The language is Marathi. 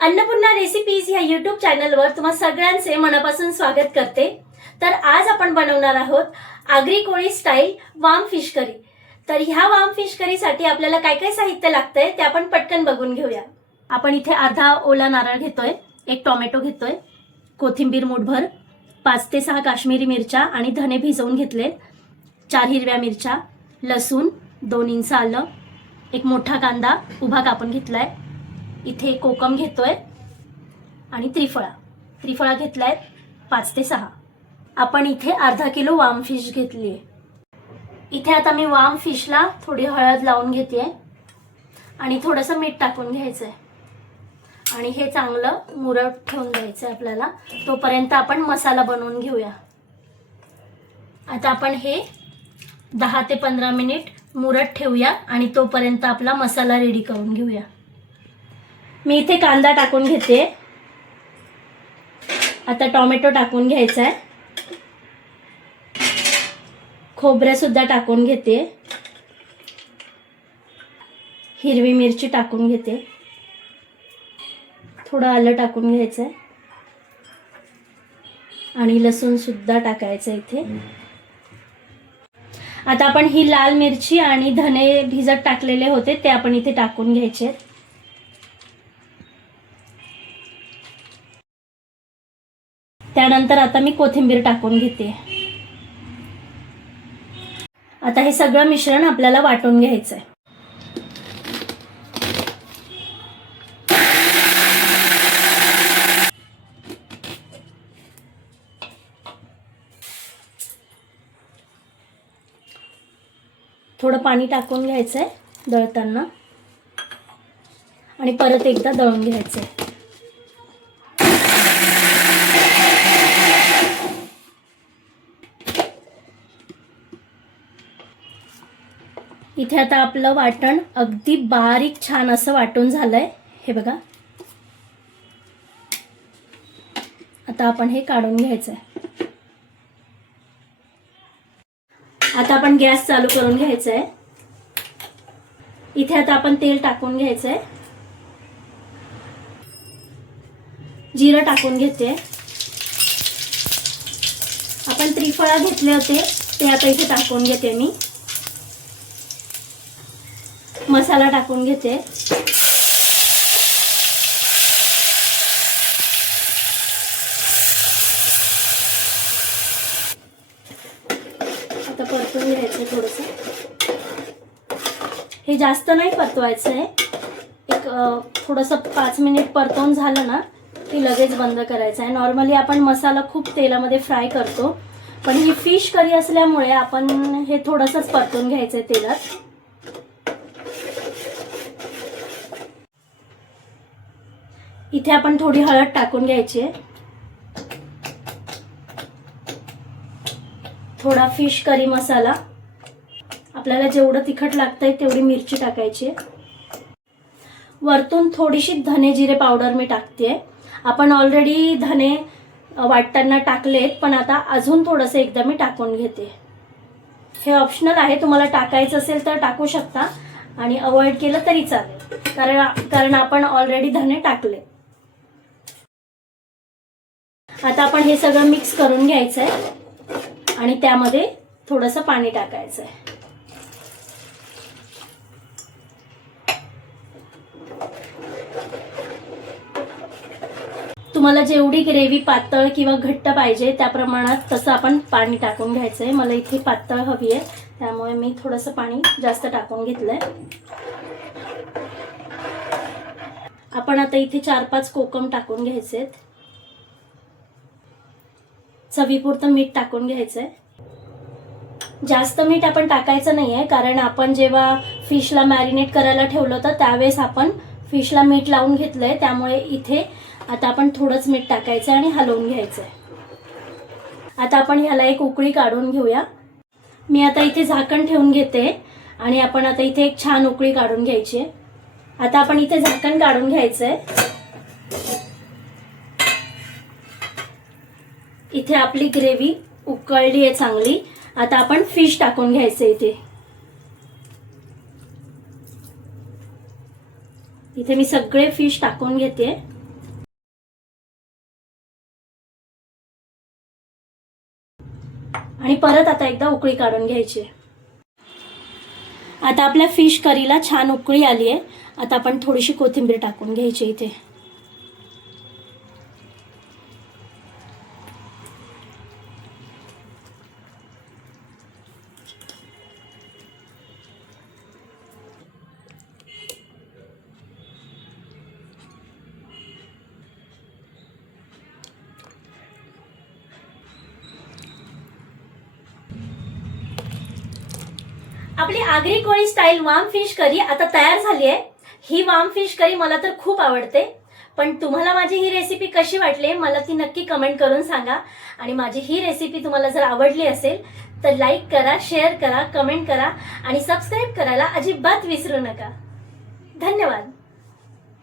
अन्नपूर्णा रेसिपीज ह्या युट्यूब चॅनलवर तुम्हा सगळ्यांचे मनापासून स्वागत करते. तर आज आपण बनवणार आहोत आगरी कोळी स्टाईल वाम फिश करी तर ह्या वाम फिश करीसाठी आपल्याला काय काय साहित्य लागतंय ते आपण पटकन बघून घेऊया. आपण इथे अर्धा ओला नारळ घेतोय एक टोमॅटो घेतोय कोथिंबीर मुठभर पाच ते सहा काश्मीरी मिरच्या आणि धने भिजवून घेतलेत चार हिरव्या मिरच्या लसूण दोन इंच आलं एक मोठा कांदा उभा कापून घेतलाय इथे कोकम घेतोय आणि त्रिफळा. त्रिफळा घेतलाय पाच ते सहा. आपण इथे अर्धा किलो वाम फिश घेतली आहे इथे आता मी वाम फिशला थोडी हळद लावून घेते आणि थोडंसं मीठ टाकून घ्यायचं आहे आणि हे चांगलं मुरट ठेवून द्यायचं आहे आपल्याला. तोपर्यंत आपण मसाला बनवून घेऊया. आता आपण हे दहा ते पंधरा मिनिट मुरट ठेवूया आणि तोपर्यंत आपला मसाला रेडी करून घेऊया. मी इथे कांदा टाकून घेते. आता टोमॅटो टाकून घ्यायचा आहे. खोबऱ्यासुद्धा सुद्धा टाकून घेते. हिरवी मिरची टाकून घेते. थोडं आलं टाकून घ्यायचं आहे. आणि लसूणसुद्धा टाकायचं इथे. आता आपण ही लाल मिरची आणि धने भिजत टाकलेले होते ते आपण इथे टाकून घ्यायचे आहेत. त्यानंतर आता मी कोथिंबीर टाकून घेते. आता हे सगळं मिश्रण आपल्याला वाटून घ्यायचं आहे थोडं पाणी टाकून घ्यायचं आहे दळताना. आणि परत एकदा दळून घ्यायचं आहे इथे आता आपलं वाटण अगदी बारीक छान असं वाटून झालंय. हे बघा. आता आपण हे काढून घ्यायचं आहे आता आपण गॅस चालू करून घ्यायचा आहे इथे आता आपण तेल टाकून घ्यायचं आहे जिरं टाकून घेते. आपण त्रिफळा घेतले होते ते आता इथे टाकून घेते मी. मसाला टाकून घेते. आता परतून घ्यायचं थोडंसं. हे जास्त नाही परतवायचं आहे. एक थोडंसं पाच मिनिट परतवून झालं ना की लगेच बंद करायचं आहे. नॉर्मली आपण मसाला खूप तेलामध्ये फ्राय करतो. पण ही फिश करी असल्यामुळे आपण हे थोडंसंच परतून घ्यायचं आहे तेलात. इथे आपण थोडी हळद टाकून घ्यायची. आहे थोडा फिश करी मसाला. आपल्याला जेवढं तिखट लागतंय तेवढी मिरची टाकायची. आहे. वरतून थोडीशी धने जिरे पावडर मी टाकते. आपण ऑलरेडी धने वाटताना टाकलेत पण आता अजून थोडंसं एकदा मी टाकून घेते. हे ऑप्शनल आहे तुम्हाला टाकायचं असेल तर टाकू शकता. आणि अवॉइड केलं तरी चालेल. कारण कारण आपण ऑलरेडी धने टाकले आता आपण हे सगळं मिक्स करून घ्यायचं आहे आणि त्यामध्ये थोडंसं पाणी टाकायचं आहे तुम्हाला जेवढी ग्रेव्ही पातळ किंवा घट्ट पाहिजे त्या प्रमाणात तसं आपण पाणी टाकून घ्यायचं आहे मला इथे पातळ हवी आहे त्यामुळे मी थोडंसं पाणी जास्त टाकून घेतलंय. आपण आता इथे चार पाच कोकम टाकून घ्यायचे आहेत चवीपुरतं मीठ टाकून घ्यायचंय. जास्त मीठ आपण टाकायचं नाही आहे कारण आपण जेव्हा फिशला मॅरिनेट करायला ठेवलं होतं त्यावेळेस आपण फिशला मीठ लावून घेतलंय त्यामुळे इथे आता आपण थोडंच मीठ टाकायचं आणि हलवून घ्यायचंय. आता आपण ह्याला एक उकळी काढून घेऊया. मी आता इथे झाकण ठेवून घेते आणि आपण आता इथे एक छान उकळी काढून घ्यायची आहे. आता आपण इथे झाकण काढून घ्यायचंय. इथे आपली ग्रेव्ही उकळली आहे चांगली. आता आपण फिश टाकून घ्यायचं इथे. इथे मी सगळे फिश टाकून घेते. आणि परत आता एकदा उकळी काढून घ्यायची. आता आपल्या फिश करीला छान उकळी आली आहे आता आपण थोडीशी कोथिंबीर टाकून घ्यायची इथे. आपली आगरी कोळी स्टाईल वाम फिश करी आता तयार झाली आहे. ही वाम फिश करी मला तर खूप आवडते. पण तुम्हाला माझी ही रेसिपी कशी वाटली मला ती नक्की कमेंट करून सांगा. आणि माझी ही रेसिपी तुम्हाला जर आवडली असेल तर लाईक करा शेअर करा कमेंट करा. आणि सबस्क्राईब करायला अजिबात विसरू नका. धन्यवाद.